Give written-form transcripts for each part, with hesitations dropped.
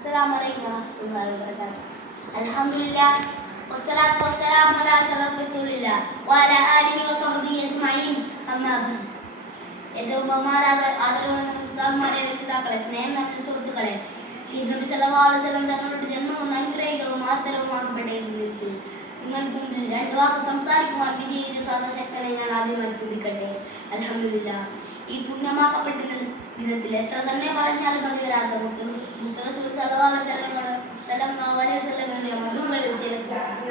السلام عليكم ورحمة الله وبركاته. الحمد لله والصلاة والسلام على أشرف رسول الله وعلى آله وصحبه أجمعين. أما بعد. ഏറ്റവും ആദരവുള്ള ഉസ്താദുമാരെ, രക്ഷിതാക്കളെ, സ്നേഹം നിറഞ്ഞ സുഹൃത്തുക്കളെ, നബി സല്ലല്ലാഹു അലൈഹി വസല്ലം തങ്ങളുടെ ജന്മവും അനുഗ്രഹീതവും ആദരവുമാക്കപ്പെട്ട ഈ സമയത്തിൽ നിങ്ങൾക്ക് മുന്നിൽ രണ്ട് വാക്ക് സംസാരിക്കുവാൻ വിധിയെഴുതി സർവശക്തനെ ഞാൻ ആദ്യമായി സ്തുതിക്കട്ടെ. അൽഹംദുലില്ലാഹ്. ഈ പുണ്യമാക്കപ്പെട്ട ദിനത്തിൽ എത്ര തന്നെ പറഞ്ഞാലും മതി വരാത്ത റസൂൽ സല്ലല്ലാഹു അലൈഹി വസല്ലമയുടെ മധുകളിൽ ചില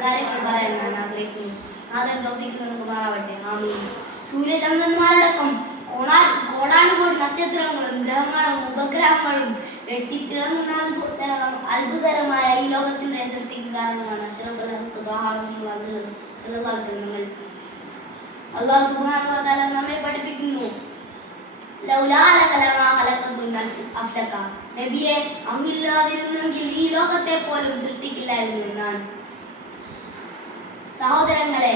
കാര്യങ്ങൾ പറയാൻ ഞാൻ ആഗ്രഹിക്കുന്നു. ആദ്യം തൗഫീഖ് നൽകുമാറാവട്ടെ. ആമീൻ. സൂര്യചന്ദ്രന്മാരടക്കം കോടാനുകോടി നക്ഷത്രങ്ങളും ഗ്രഹങ്ങളും ഉപഗ്രഹങ്ങളും വെട്ടിത്തിളങ്ങുന്ന അത്ഭുതകരമായ ഈ ലോകത്തിന്റെ സൃഷ്ടിക്ക് കാരണമാണ് അല്ലാഹു സുബ്ഹാനഹു വ തആല നമ്മെ പഠിപ്പിക്കുന്നു, നബിയെ, അങ്ങില്ലാതിരുന്നെങ്കിൽ ഈ ലോകത്തെ പോലും സൃഷ്ടിക്കില്ലായിരുന്നു എന്നാണ്. സഹോദരങ്ങളെ,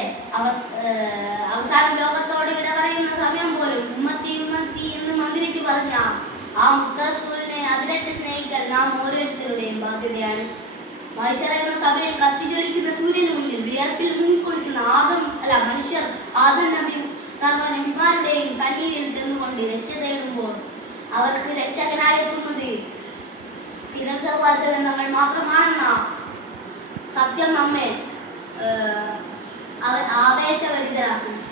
അവസാനം ലോകത്തോട് വിട പറയുന്ന സമയം പോലും ഉമ്മത്തി ഉമ്മത്തി എന്ന് മന്ത്രിച്ച് പറഞ്ഞ ആ മുത്തറസൂലിനെ അതിരറ്റ് സ്നേഹിക്കൽ നാം ഓരോരുത്തരുടെയും ബാധ്യതയാണ്. മനുഷ്യർ എന്ന സഭയിൽ കത്തിജ്വലിക്കുന്ന സൂര്യന് മുന്നിൽ വിയർപ്പിൽ മുങ്ങിക്കുളിക്കുന്ന മനുഷ്യർ ആദം നബി സർവ്വ നബിമാരുടെയും സന്നിധിയിൽ ചെന്നുകൊണ്ട് രക്ഷ തേടുമ്പോൾ അവർക്ക് രക്ഷകനായെത്തുന്നത് തിരുനബി സല്ലല്ലാഹു അലൈഹി വസല്ലം തങ്ങൾ മാത്രമാണെന്ന സത്യം നമ്മെ ആവേശഭരിതരാക്കുന്നു.